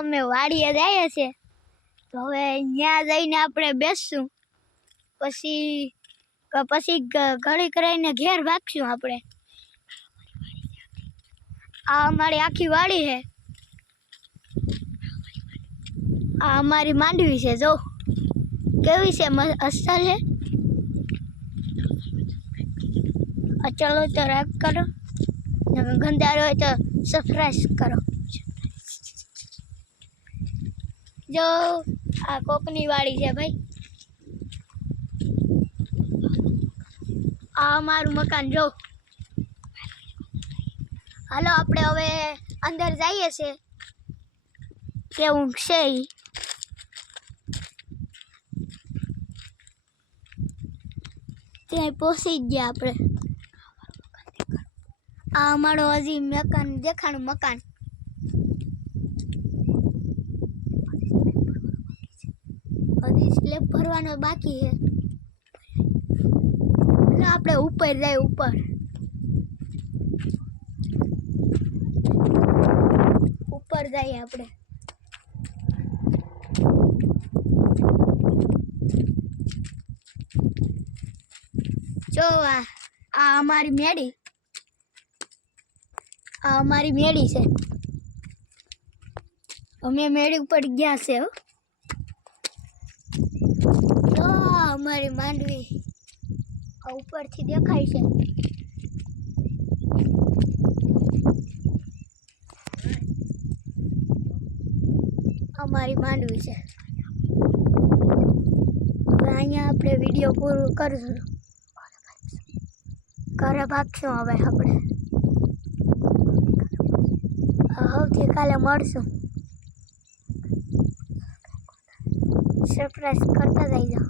અમે વાડીએ જઈએ છે તો હવે ત્યાં જઈને આપણે બેસશું પછી ઘડી કરીને ઘેર ભાગશું આપણે। આ અમારી આખી વાડી છે, આ અમારી માંડવી છે, જો કેવી છે, અસલ છે। ચલો તો લાઈક કરો, ગંદાર હોય તો સબસ્ક્રાઇબ કરો। જો આ કોકની વાડી છે ભાઈ, આ અમારું મકાન જો। હાલો આપણે હવે અંદર જઈએ છે, કેવું છે ત્યાં પહોંચી ગયા આપણે। આ અમારું હજી મકાન દેખાણું મકાન, હજી સ્લેબ ભરવાનો બાકી છે। આપણે ઉપર જાય, ઉપર જઈએ આપણે। જો આ અમારી મેડી, આ અમારી મેડી છે, અમે મેડી ઉપર ગયા છે હો। જો અમારી માંડવી આ ઉપરથી દેખાય છે। અમારી માંડવી છે, હવે અહીંયા આપણે વિડીયો પૂરું કરશું, ઘરે ભાગશું હવે આપણે। સૌથી કાલે મળશું, સરપ્રાઈઝ કરતા જઈ જાઓ।